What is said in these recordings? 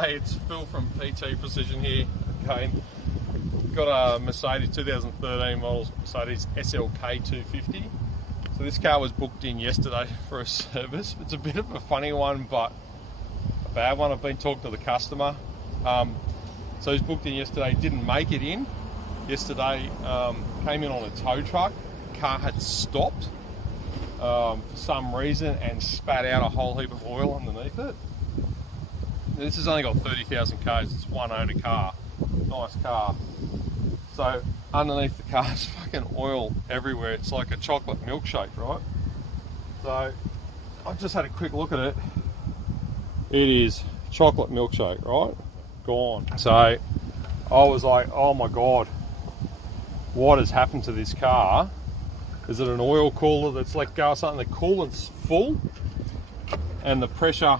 Hey, it's Phil from PT Precision here. Okay, got a Mercedes 2013 model Mercedes SLK 250. So this car was booked in yesterday for a service. It's a bit of a funny one, but a bad one. I've been talking to the customer. So he's booked in yesterday, didn't make it in. Yesterday, came in on a tow truck. Car had stopped for some reason and spat out a whole heap of oil underneath it. This has only got 30,000 k's. It's one owner car, nice car. So underneath the car is fucking oil everywhere. It's like a chocolate milkshake, right? So I've just had a quick look at it. It is chocolate milkshake, right? Gone. So I was like, oh my God, what has happened to this car? Is it an oil cooler that's let go of something? The coolant's full and the pressure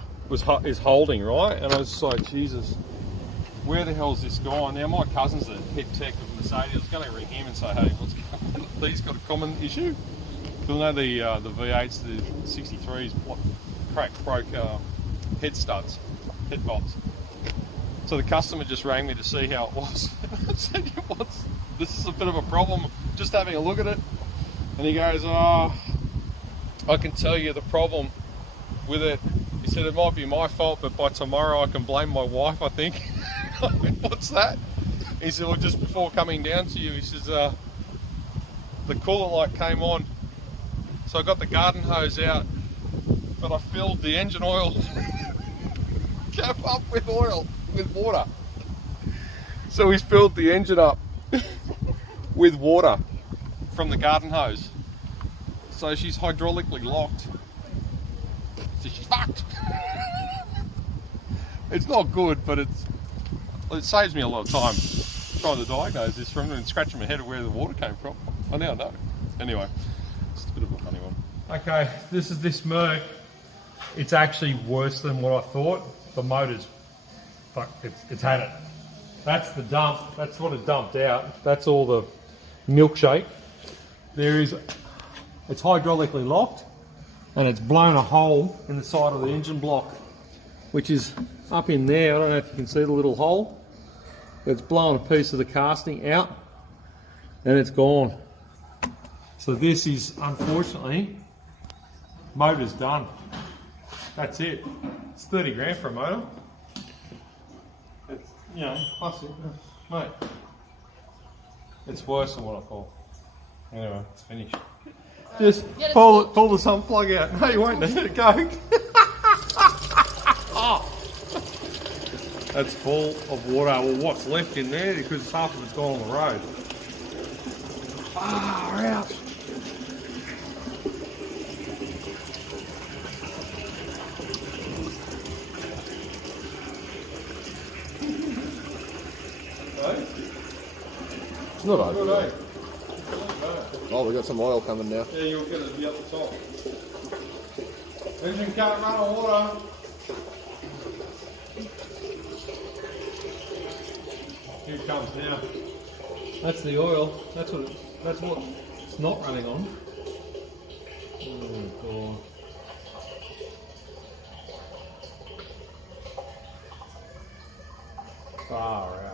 is holding, right? And I was just like, Jesus, where the hell's this gone? Now my cousin's the head tech of Mercedes. I was going to ring him and say, hey, what's going on? These got a common issue. Because I know the V8s, the 63s, broke head studs, head bolts. So the customer just rang me to see how it was. I said, this is a bit of a problem. Just having a look at it. And he goes, oh, I can tell you the problem with it. He said, it might be my fault, but by tomorrow I can blame my wife, I think. I went, what's that? He said, well, just before coming down to you, he says, the coolant light came on. So I got the garden hose out, but I filled the engine oil cap up with oil, with water. So he's filled the engine up with water from the garden hose. So she's hydraulically locked. So she's fucked. It's not good, but it saves me a lot of time trying to diagnose this from and scratching my head of where the water came from. I now know. Anyway, it's a bit of a funny one. Okay, this is this Merc. It's actually worse than what I thought. The motor's, fuck, it's had it. That's the dump. That's what it dumped out. That's all the milkshake. It's hydraulically locked and it's blown a hole in the side of the engine block, which is up in there. I don't know if you can see the little hole. It's blown a piece of the casting out and it's gone. So this is, unfortunately, motor's done. That's it. It's 30 grand for a motor. It's, you know, plus it, mate, it's worse than what I thought. Anyway, it's finished. Just pull the sun plug out. No, you won't need it. Go. Oh. That's full of water. Well, what's left in there, because half of it's gone on the road. Far out. It's not open. Oh, we've got some oil coming now. Yeah, you'll get it up the top. Engine can't run on water. Here it comes now. That's the oil. That's what it's not running on. Oh God. Far out.